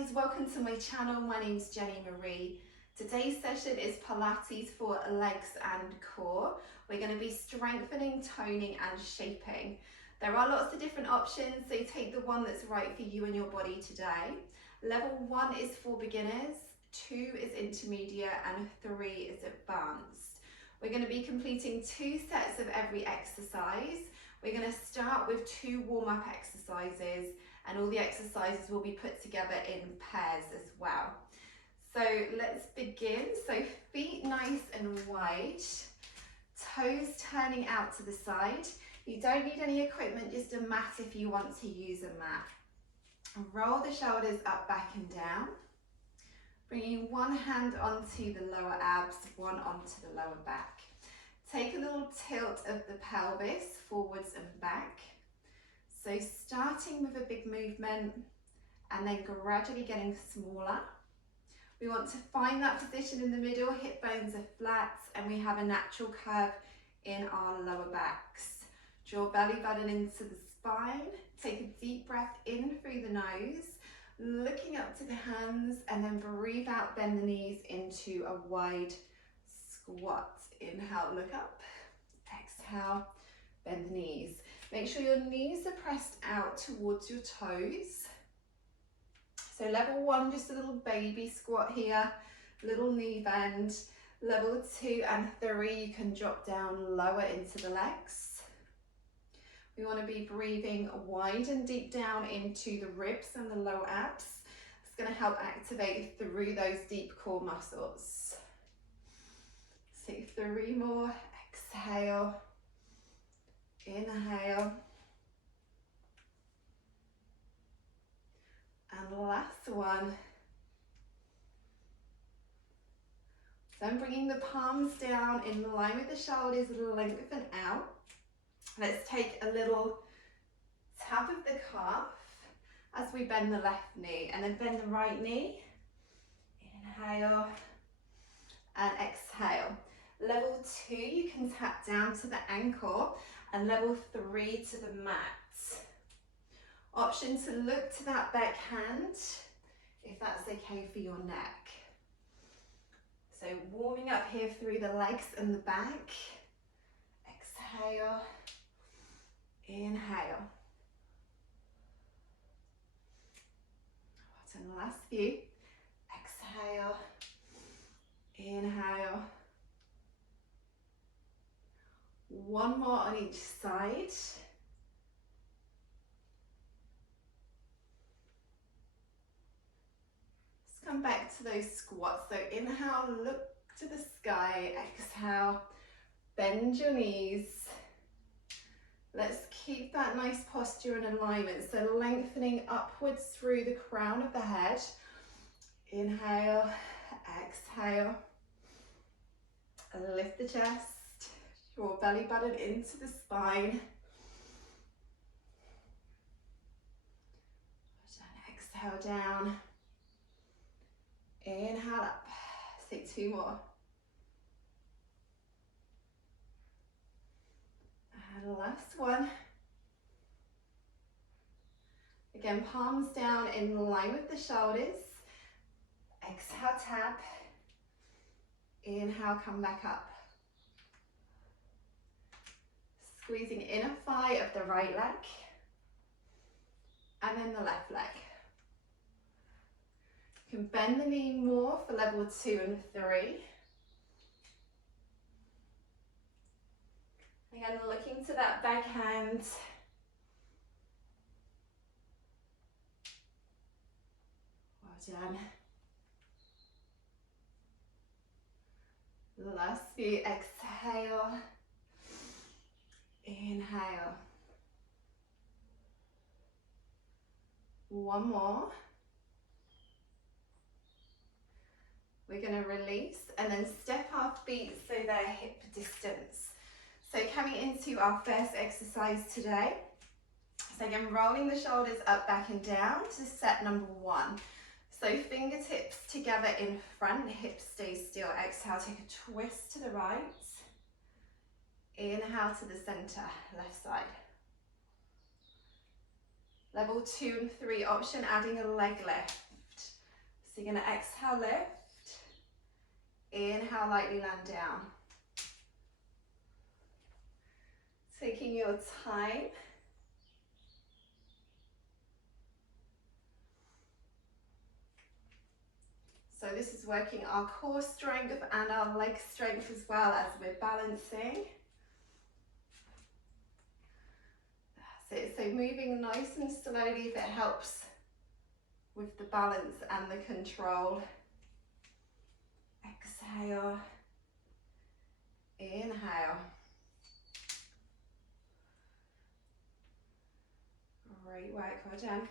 guys, welcome to my channel. My name's Jenny Marie. Today's session is Pilates for legs and core. We're going to be strengthening, toning and shaping. There are lots of different options, so take the one that's right for you and your body today. Level 1 is for beginners, 2 is intermediate and 3 is advanced. We're going to be completing 2 sets of every exercise. We're going to start with 2 warm-up exercises, and all the exercises will be put together in pairs as well. So let's begin. So feet nice and wide, toes turning out to the side. You don't need any equipment, just a mat if you want to use a mat. Roll the shoulders up, back and down. Bringing one hand onto the lower abs, one onto the lower back. Take a little tilt of the pelvis forwards and back. So starting with a big movement and then gradually getting smaller. We want to find that position in the middle, hip bones are flat and we have a natural curve in our lower backs. Draw belly button into the spine. Take a deep breath in through the nose, looking up to the hands, and then breathe out, bend the knees into a wide squat. Inhale, look up. Exhale, bend the knees. Make sure your knees are pressed out towards your toes. So level 1, just a little baby squat here, little knee bend. Level 2 and 3, you can drop down lower into the legs. We want to be breathing wide and deep down into the ribs and the lower abs. It's going to help activate through those deep core muscles. So 3 more, exhale, inhale, and last one. So I'm bringing the palms down in line with the shoulders, lengthen out. Let's take a little tap of the calf as we bend the left knee, and then bend the right knee. Inhale and exhale. Level 2, you can tap down to the ankle, and level 3 to the mat. Option to look to that back hand if that's okay for your neck. So warming up here through the legs and the back. Exhale, inhale. And the last few. Exhale, inhale. One more on each side. Let's come back to those squats. So inhale, look to the sky. Exhale, bend your knees. Let's keep that nice posture and alignment. So lengthening upwards through the crown of the head. Inhale, exhale. Lift the chest. Draw belly button into the spine. And exhale down. Inhale up. Let's take 2 more. And last one. Again, palms down in line with the shoulders. Exhale, tap. Inhale, come back up. Squeezing inner thigh of the right leg. And then the left leg. You can bend the knee more for level 2 and 3. Again, looking to that back hand. Well done. Last few, exhale. Inhale. One more. We're going to release and then step our feet so they're hip distance. So coming into our first exercise today. So again, rolling the shoulders up, back and down to set number 1. So fingertips together in front, hips stay still. Exhale, take a twist to the right. Inhale to the center, left side. Level 2 and 3 option, adding a leg lift. So you're going to exhale, lift. Inhale, lightly land down. Taking your time. So this is working our core strength and our leg strength as well as we're balancing. That's it. So moving nice and slowly if it helps with the balance and the control. Exhale. Inhale. Great work, well done.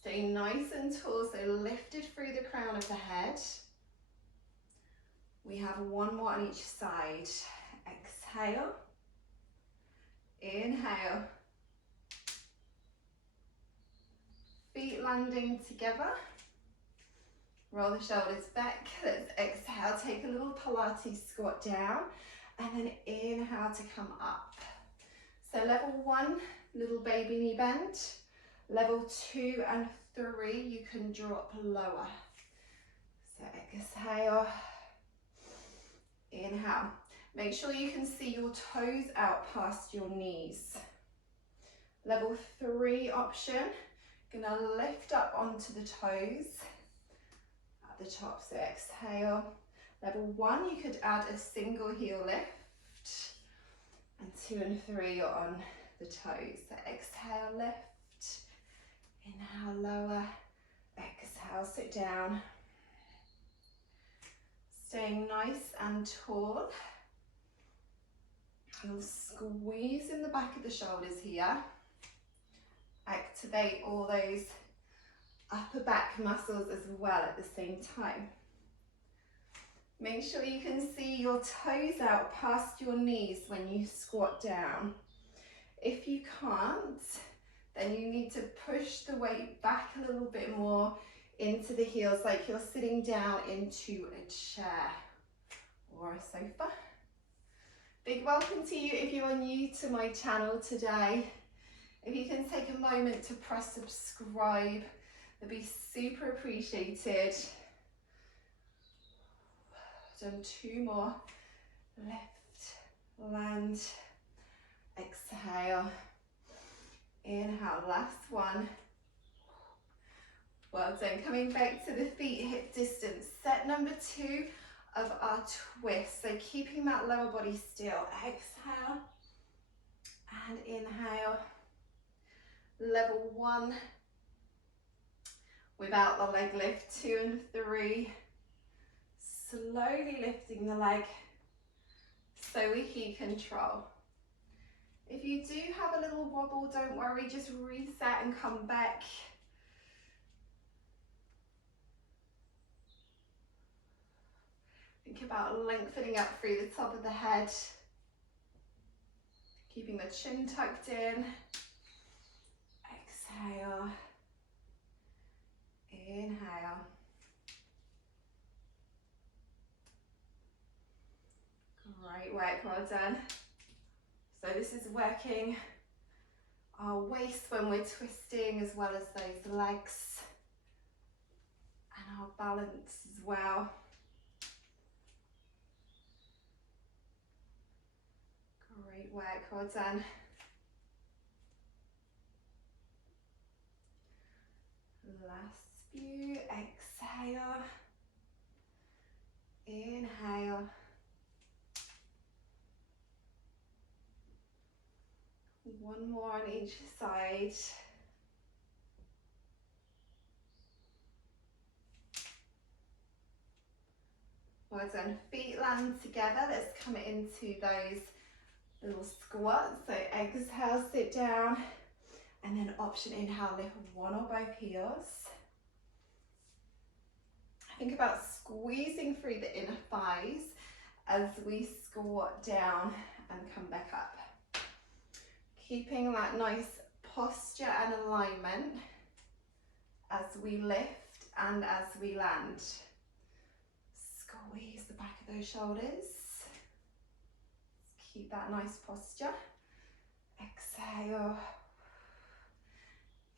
Stay nice and tall, so lifted through the crown of the head. We have one more on each side. Exhale. Inhale. Feet landing together. Roll the shoulders back. Let's exhale, take a little Pilates squat down, and then inhale to come up. So level 1, little baby knee bend. Level 2 and 3, you can drop lower. So exhale, inhale. Make sure you can see your toes out past your knees. Level 3 option, gonna lift up onto the toes at the top, so exhale. Level 1, you could add a single heel lift, and 2 and 3 you're on the toes. So exhale, lift, inhale, lower, exhale, sit down. Staying nice and tall. And squeeze in the back of the shoulders here. Activate all those upper back muscles as well at the same time. Make sure you can see your toes out past your knees when you squat down. If you can't, then you need to push the weight back a little bit more into the heels, like you're sitting down into a chair or a sofa. Big welcome to you if you are new to my channel today. If you can take a moment to press subscribe, that'd be super appreciated. Done 2 more. Lift, land, exhale, inhale, last one. Well done. Coming back to the feet hip distance. Set number 2 of our twist. So keeping that lower body still. Exhale and inhale. Level 1 without the leg lift. 2 and 3. Slowly lifting the leg so we keep control. If you do have a little wobble, don't worry, just reset and come back. Think about lengthening up through the top of the head, keeping the chin tucked in. Exhale, inhale. Great work, well done. So this is working our waist when we're twisting, as well as those legs, and our balance as well. Great work, well done. Last few, exhale, inhale. One more on each side. Well done. Feet land together. Let's come into those little squats. So exhale, sit down, and then option inhale, lift one or both heels. Think about squeezing through the inner thighs as we squat down and come back up. Keeping that nice posture and alignment as we lift and as we land. Squeeze the back of those shoulders. Keep that nice posture. Exhale.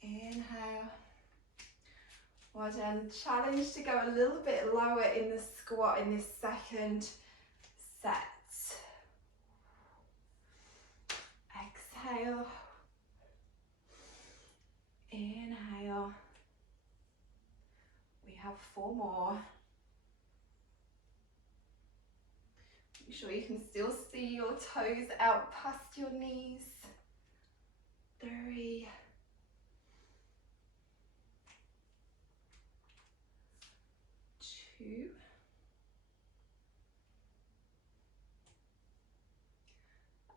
Inhale. Well done. Challenge to go a little bit lower in the squat in this second set. Exhale. Inhale. We have 4 more. Make sure you can still see your toes out past your knees. 3. 2.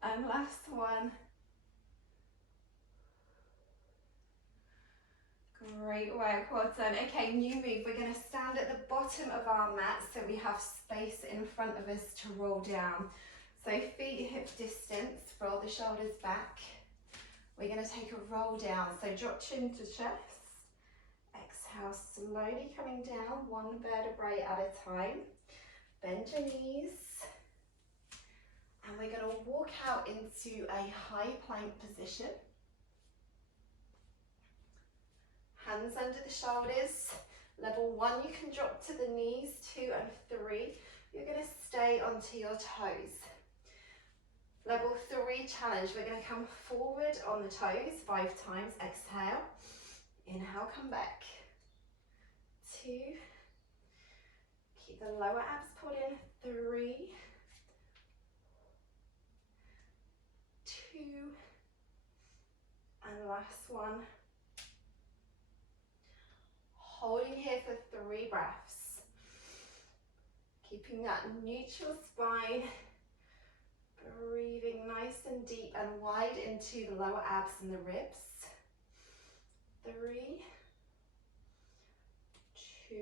And last one. Great work, well done. Okay, new move. We're going to stand at the bottom of our mat so we have space in front of us to roll down. So feet hip distance, roll the shoulders back. We're going to take a roll down. So drop chin to chest. Exhale, slowly coming down, 1 vertebrae at a time. Bend your knees. And we're going to walk out into a high plank position. Hands under the shoulders. Level 1, you can drop to the knees. 2 and 3, you're going to stay onto your toes. Level 3 challenge, we're going to come forward on the toes 5 times. Exhale. Inhale, come back. 2. Keep the lower abs pulled in. 3. 2. And last one. Holding here for 3 breaths. Keeping that neutral spine. Breathing nice and deep and wide into the lower abs and the ribs. 3, 2,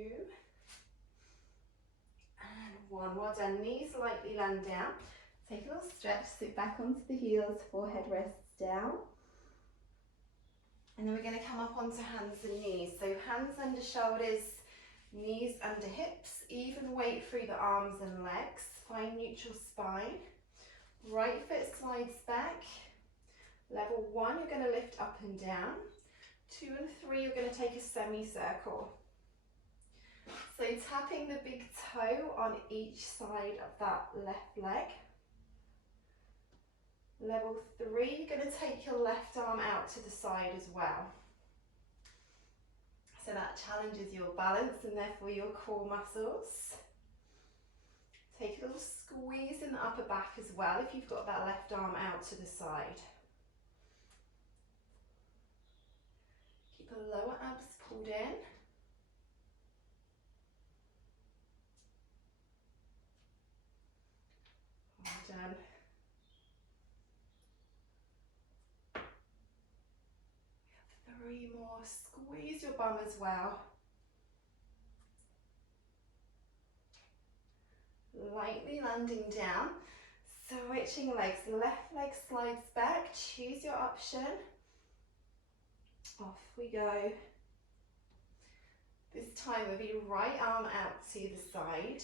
and 1. Well done. Knees lightly land down. Take a little stretch, sit back onto the heels, forehead rests down. And then we're going to come up onto hands and knees. So hands under shoulders, knees under hips, even weight through the arms and legs. Find neutral spine. Right foot slides back. Level 1, you're going to lift up and down. 2 and 3, you're going to take a semicircle. So tapping the big toe on each side of that left leg. Level 3, you're going to take your left arm out to the side as well. So that challenges your balance and therefore your core muscles. Take a little squeeze in the upper back as well if you've got that left arm out to the side. Keep the lower abs pulled in. Well done. 3 more. Squeeze your bum as well. Lightly landing down. Switching legs. Left leg slides back. Choose your option. Off we go. This time with your right arm out to the side.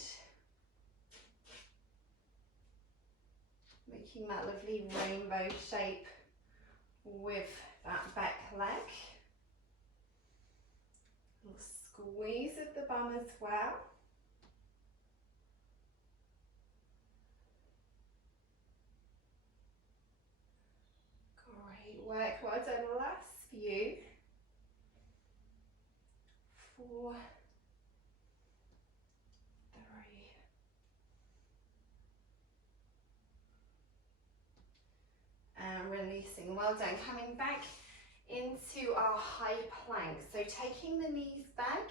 Making that lovely rainbow shape with that back leg. A little squeeze of the bum as well. Great work, well done. Last few. 4, 3, and releasing. Well done. Coming back into our high plank. So taking the knees back,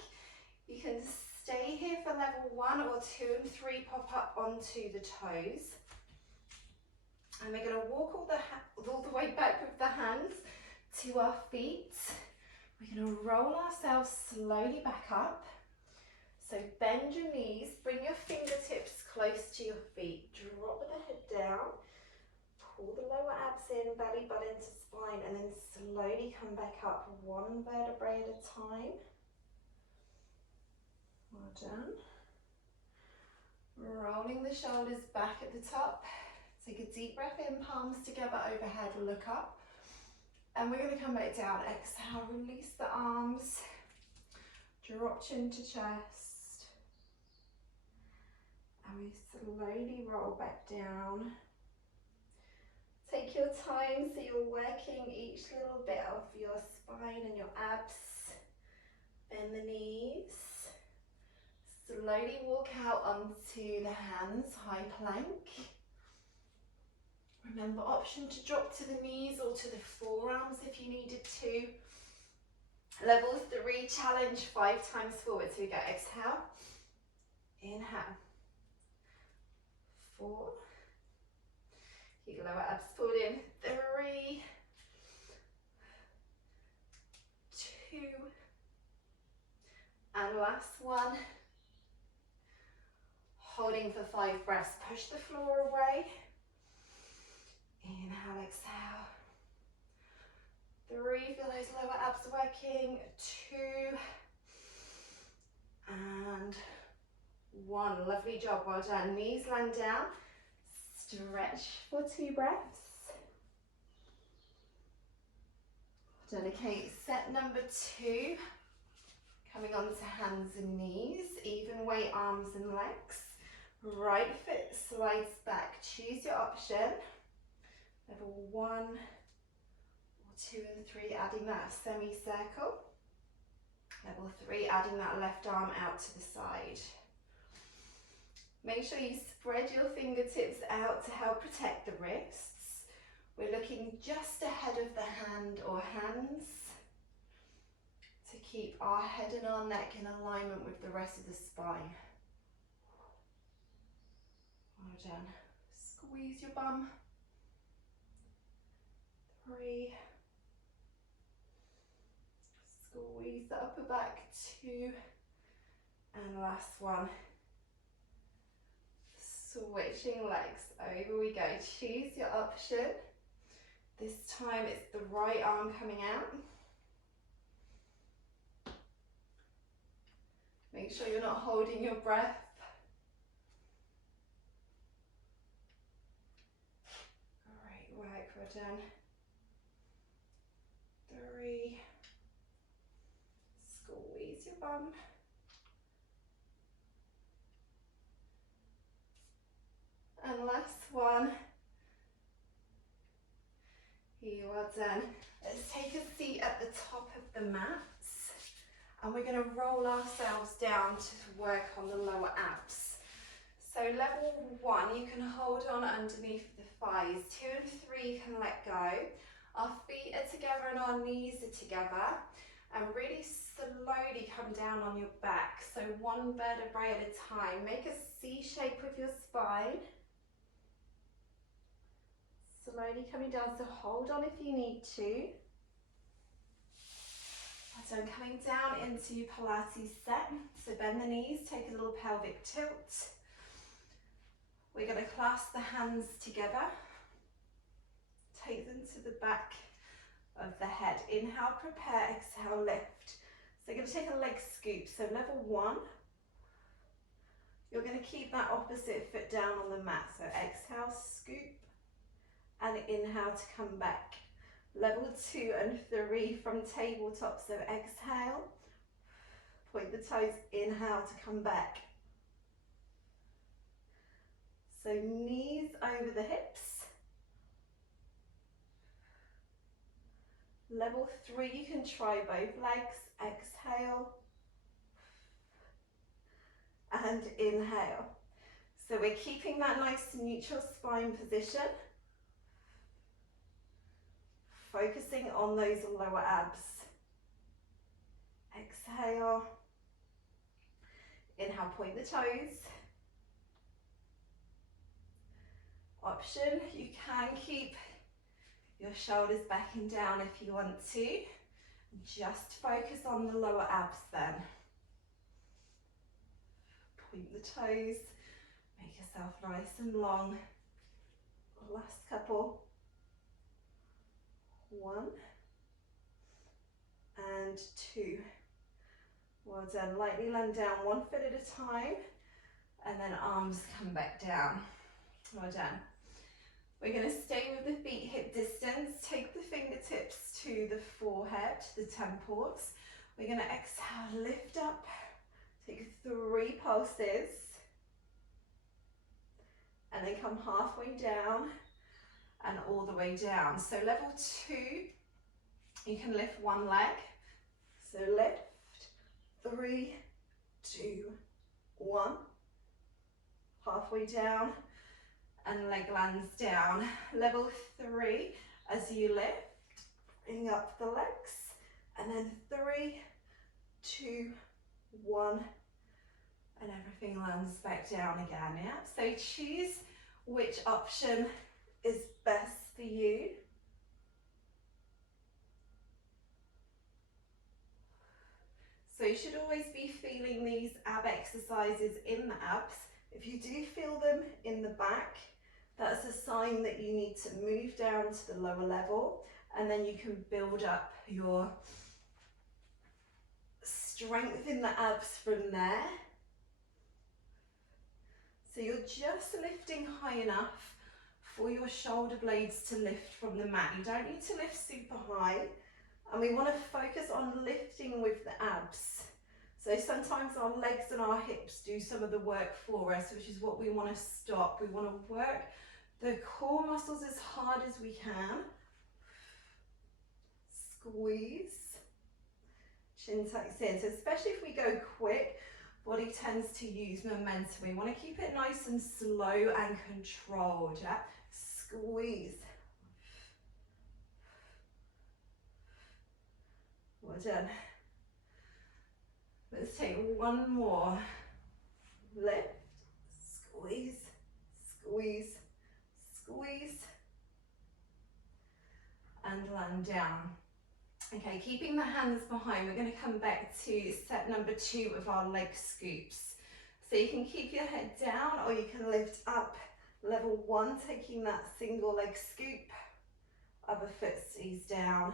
you can stay here for level 1 or 2 and 3, pop up onto the toes. And we're going to walk all the way back with the hands to our feet. We're going to roll ourselves slowly back up. So bend your knees, bring your fingertips close to your feet, drop the head down, pull the lower abs in, belly button to spine, and then slowly come back up 1 vertebrae at a time. Well done. Rolling the shoulders back at the top. Take a deep breath in, palms together overhead, look up. And we're going to come back down. Exhale, release the arms. Drop chin to chest. And we slowly roll back down. Take your time so you're working each little bit of your spine and your abs. Bend the knees. Slowly walk out onto the hands, high plank. Remember, option to drop to the knees or to the forearms if you needed to. Level 3 challenge, 5 times forward. So we go exhale, inhale, 4. Keep your lower abs pulled in, 3, 2, and last one. Holding for 5 breaths, push the floor away. Inhale, exhale. 3, feel those lower abs working. 2, and 1. Lovely job, well done. Knees land down. Stretch for 2 breaths. Well done. Okay, set number 2. Coming on to hands and knees. Even weight arms and legs. Right foot slides back. Choose your option. Level 1, or 2 and 3, adding that semicircle. Level 3, adding that left arm out to the side. Make sure you spread your fingertips out to help protect the wrists. We're looking just ahead of the hand or hands to keep our head and our neck in alignment with the rest of the spine. Well done. Squeeze your bum. 3. Squeeze the upper back. 2. And last one. Switching legs. Over we go. Choose your option. This time it's the right arm coming out. Make sure you're not holding your breath. Great work, well done. 3. Squeeze your bum. And last one. You are done. Let's take a seat at the top of the mats. And we're going to roll ourselves down to work on the lower abs. So level 1, you can hold on underneath the thighs. 2 and 3 can let go. Our feet are together and our knees are together. And really slowly come down on your back. So 1 vertebrae at a time. Make a C shape with your spine. Slowly coming down, so hold on if you need to. So I'm coming down into Pilates set. So bend the knees, take a little pelvic tilt. We're going to clasp the hands together. Take them to the back of the head. Inhale, prepare, exhale, lift. So you're going to take a leg scoop. So level 1, you're going to keep that opposite foot down on the mat. So exhale, scoop, and inhale to come back. Level 2 and 3 from tabletop. So exhale, point the toes, inhale to come back. So knees over the hips. Level 3, you can try both legs. Exhale and inhale. So we're keeping that nice neutral spine position. Focusing on those lower abs. Exhale. Inhale, point the toes. Option, you can keep your shoulders back and down if you want to. Just focus on the lower abs then. Point the toes. Make yourself nice and long. Last couple. 1 and 2. Well done. Lightly land down 1 foot at a time. and then arms come back down. Well done. We're going to stay with the feet hip distance. Take the fingertips to the forehead, the temples. We're going to exhale, lift up, take 3 pulses, and then come halfway down and all the way down. So level 2, you can lift one leg. So lift, 3, 2, 1, halfway down, and leg lands down. Level 3, as you lift, bring up the legs, and then 3, 2, 1, and everything lands back down again, yeah? So choose which option is best for you. So you should always be feeling these ab exercises in the abs. If you do feel them in the back, that's a sign that you need to move down to the lower level, and then you can build up your strength in the abs from there. So you're just lifting high enough for your shoulder blades to lift from the mat. You don't need to lift super high, and we want to focus on lifting with the abs. So sometimes our legs and our hips do some of the work for us, which is what we want to stop. We want to work the core muscles as hard as we can. Squeeze. Chin tucks in. So especially if we go quick, body tends to use momentum. We want to keep it nice and slow and controlled. Yeah? Squeeze. Well done. Let's take one more. Lift, squeeze, squeeze, squeeze, and land down. Okay, keeping the hands behind, we're going to come back to set number 2 of our leg scoops. So you can keep your head down, or you can lift up. Level 1, taking that single leg scoop, other foot stays down.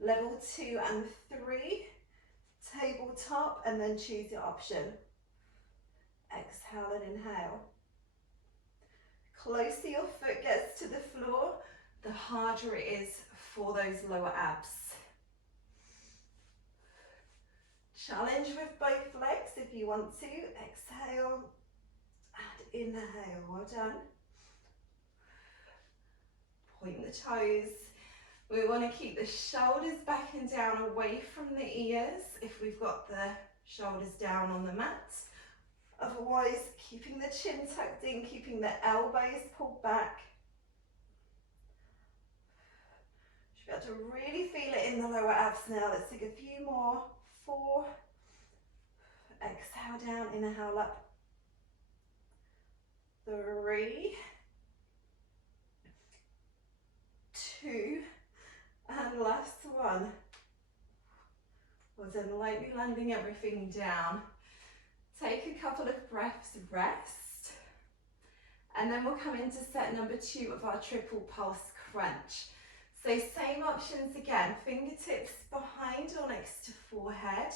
Level 2 and 3, tabletop, and then choose your option. Exhale and inhale. Closer your foot gets to the floor, the harder it is for those lower abs. Challenge with both legs if you want to. Exhale and inhale. Well done. Point the toes. We want to keep the shoulders back and down away from the ears if we've got the shoulders down on the mat. Otherwise, keeping the chin tucked in, keeping the elbows pulled back. Should be able to really feel it in the lower abs now. Let's take a few more. 4. Exhale down, inhale up. 3. 2. And last one. Well done, lightly landing everything down. Take a couple of breaths, rest. And then we'll come into set number 2 of our triple pulse crunch. So same options again, fingertips behind or next to forehead.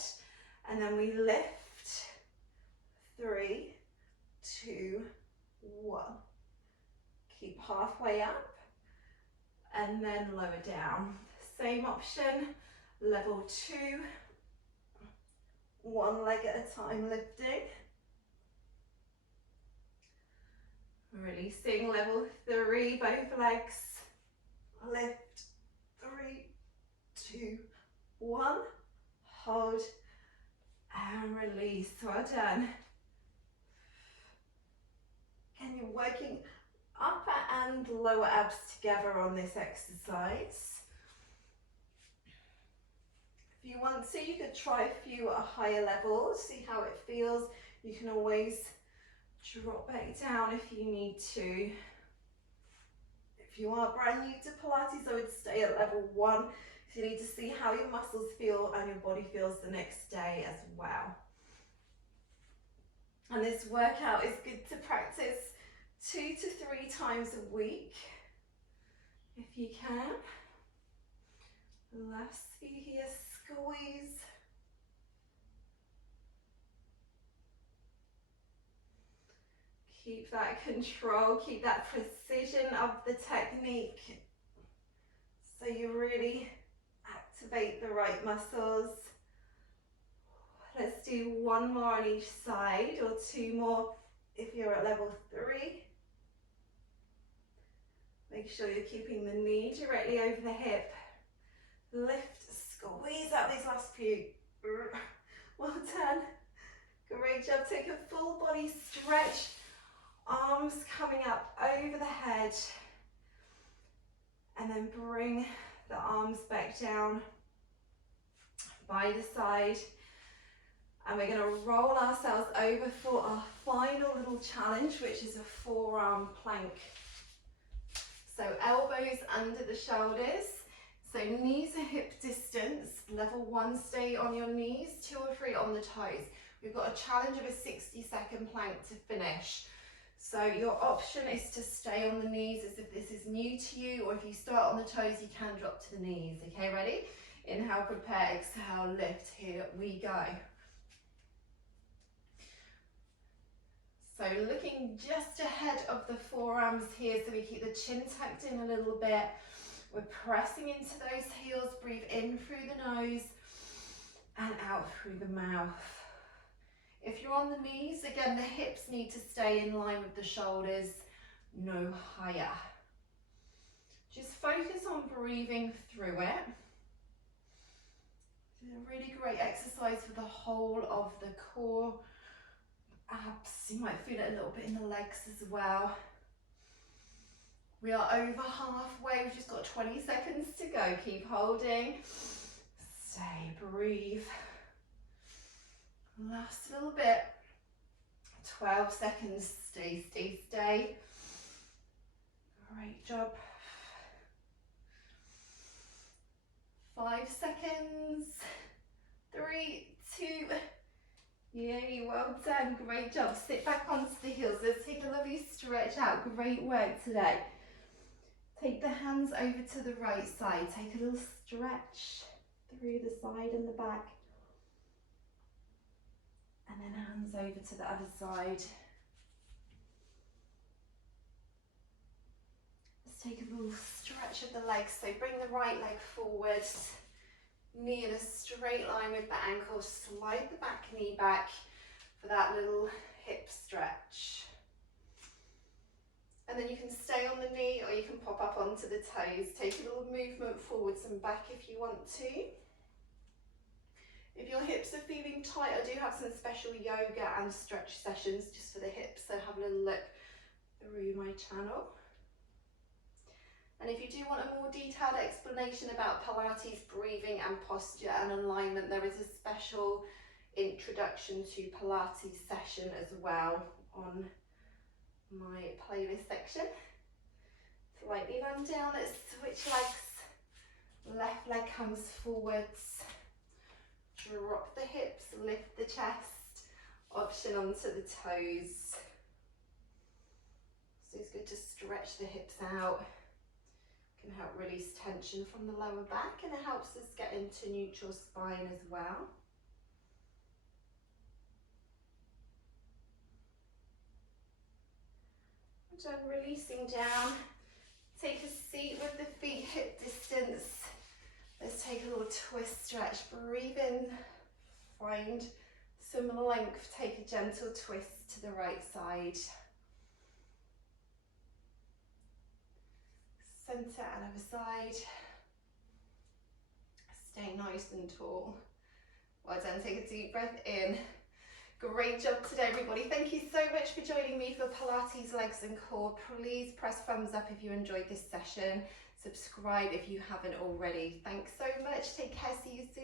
And then we lift. 3, 2, 1. Keep halfway up. And then lower down. Same option, level 2, one leg at a time lifting. Releasing, level 3, both legs. Lift, 3, 2, 1. Hold and release. Well done. And you're working upper and lower abs together on this exercise. If you want to, you could try a few at a higher level, see how it feels. You can always drop back down if you need to. If you are brand new to Pilates, I would stay at level 1. So you need to see how your muscles feel and your body feels the next day as well. And this workout is good to practice 2 to 3 times a week, if you can. Last few here, squeeze. Keep that control, keep that precision of the technique so you really activate the right muscles. Let's do one more on each side, or two more if you're at level 3. Make sure you're keeping the knee directly over the hip. Lift, squeeze out these last few. Well done. Great job. Take a full body stretch. Arms coming up over the head. And then bring the arms back down by the side. And we're going to roll ourselves over for our final little challenge, which is a forearm plank. So elbows under the shoulders. So knees are hip distance. Level 1, stay on your knees. 2 or 3 on the toes. We've got a challenge of a 60-second plank to finish. So your option is to stay on the knees as if this is new to you, or if you start on the toes, you can drop to the knees. Okay, ready? Inhale, prepare, exhale, lift. Here we go. So looking just ahead of the forearms here, so we keep the chin tucked in a little bit. We're pressing into those heels. Breathe in through the nose and out through the mouth. If you're on the knees, again, the hips need to stay in line with the shoulders, no higher. Just focus on breathing through it. It's a really great exercise for the whole of the core. Abs, you might feel it a little bit in the legs as well. We are over halfway, we've just got 20 seconds to go. Keep holding, stay, breathe. Last little bit, 12 seconds, stay, stay, stay. Great job. 5 seconds, 3, 2, yay, well done, great job. Sit back onto the heels, let's take a lovely stretch out, great work today. Take the hands over to the right side, take a little stretch through the side and the back. And then hands over to the other side. Let's take a little stretch of the legs. So bring the right leg forward, knee in a straight line with the ankle. Slide the back knee back for that little hip stretch. And then you can stay on the knee or you can pop up onto the toes. Take a little movement forwards and back if you want to. If your hips are feeling tight, I do have some special yoga and stretch sessions just for the hips, so have a little look through my channel. And if you do want a more detailed explanation about Pilates, breathing and posture and alignment, there is a special introduction to Pilates session as well on my playlist section. Slightly land down, let's switch legs. Left leg comes forwards. Drop the hips, lift the chest, option onto the toes. So it's good to stretch the hips out. Can help release tension from the lower back, and it helps us get into neutral spine as well. Done, releasing down. Take a seat with the feet hip distance. Let's take a little twist stretch. Breathe in, find some length. Take a gentle twist to the right side. Centre and other side. Stay nice and tall. Well done, take a deep breath in. Great job today, everybody. Thank you so much for joining me for Pilates Legs and Core. Please press thumbs up if you enjoyed this session. Subscribe if you haven't already. Thanks so much. Take care. See you soon.